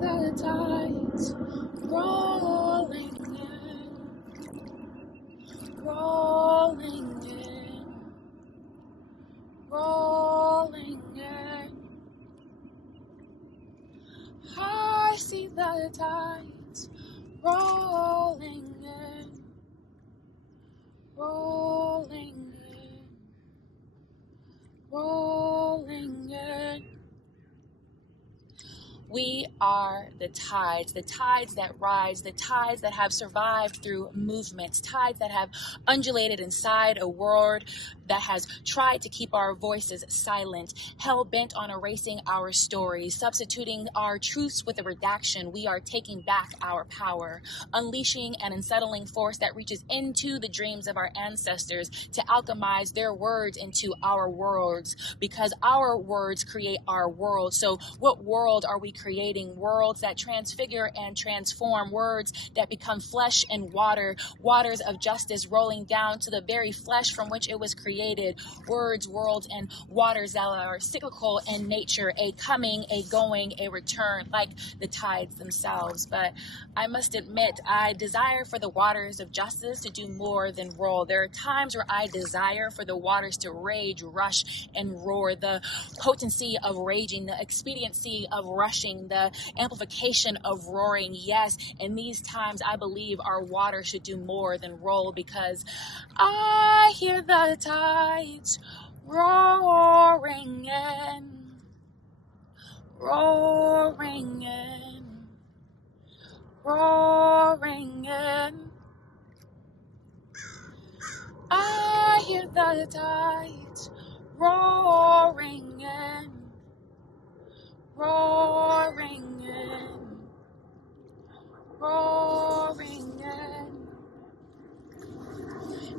the tides rolling in, rolling in, rolling in. I see the tides rolling in, rolling in, rolling in. We are the tides that rise, the tides that have survived through movements, tides that have undulated inside a world that has tried to keep our voices silent, hell-bent on erasing our stories, substituting our truths with a redaction. We are taking back our power, unleashing an unsettling force that reaches into the dreams of our ancestors to alchemize their words into our worlds, because our words create our world. So what world are we creating? Worlds that transfigure and transform, words that become flesh and water, waters of justice rolling down to the very flesh from which it was created. Words, worlds, and waters that are cyclical in nature, a coming, a going, a return, like the tides themselves. But I must admit, I desire for the waters of justice to do more than roll. There are times where I desire for the waters to rage, rush, and roar. The potency of raging, the expediency of rushing, the amplification of roaring. Yes, in these times, I believe our water should do more than roll, because I hear the tides roaring in, roaring in, roaring in. I hear the tides roaring in, roaring in, roaring in.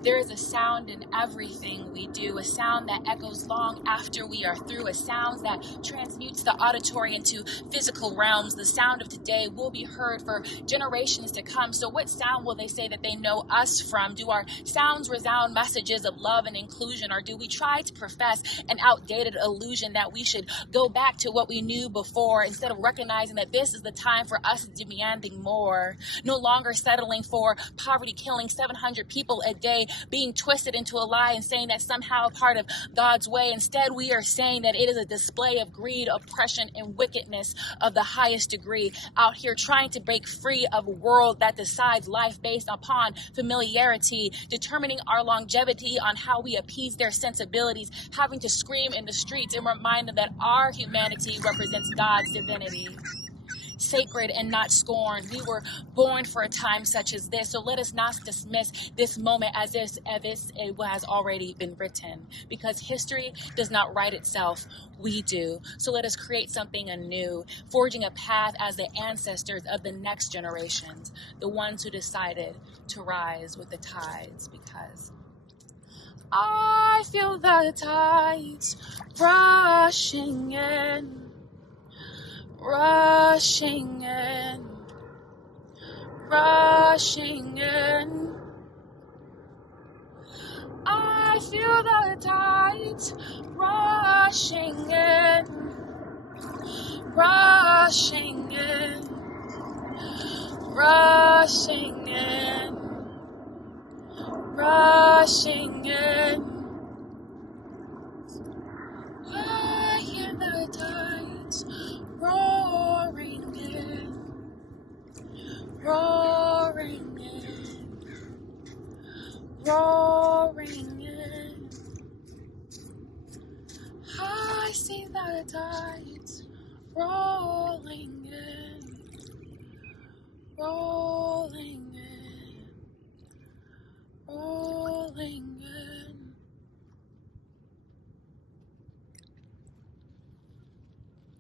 There is a sound in everything we do, a sound that echoes long after we are through, a sound that transmutes the auditory into physical realms. The sound of today will be heard for generations to come. So what sound will they say that they know us from? Do our sounds resound messages of love and inclusion, or do we try to profess an outdated illusion that we should go back to what we knew before, instead of recognizing that this is the time for us demanding more, no longer settling for poverty killing 700 people a day, being twisted into a lie and saying that somehow a part of God's way. Instead, we are saying that it is a display of greed, oppression, and wickedness of the highest degree, out here trying to break free of a world that decides life based upon familiarity, determining our longevity on how we appease their sensibilities, having to scream in the streets and remind them that our humanity represents God's divinity, sacred and not scorned. We were born for a time such as this, so let us not dismiss this moment as if it has already been written, because history does not write itself, we do. So let us create something anew, forging a path as the ancestors of the next generations, the ones who decided to rise with the tides, because I feel the tides rushing in, rushing in, rushing in. I feel the tides rushing in, rushing in, rushing in, rushing in. I hear the tides roaring in, roaring in, roaring in. I see the tides rolling in, rolling in.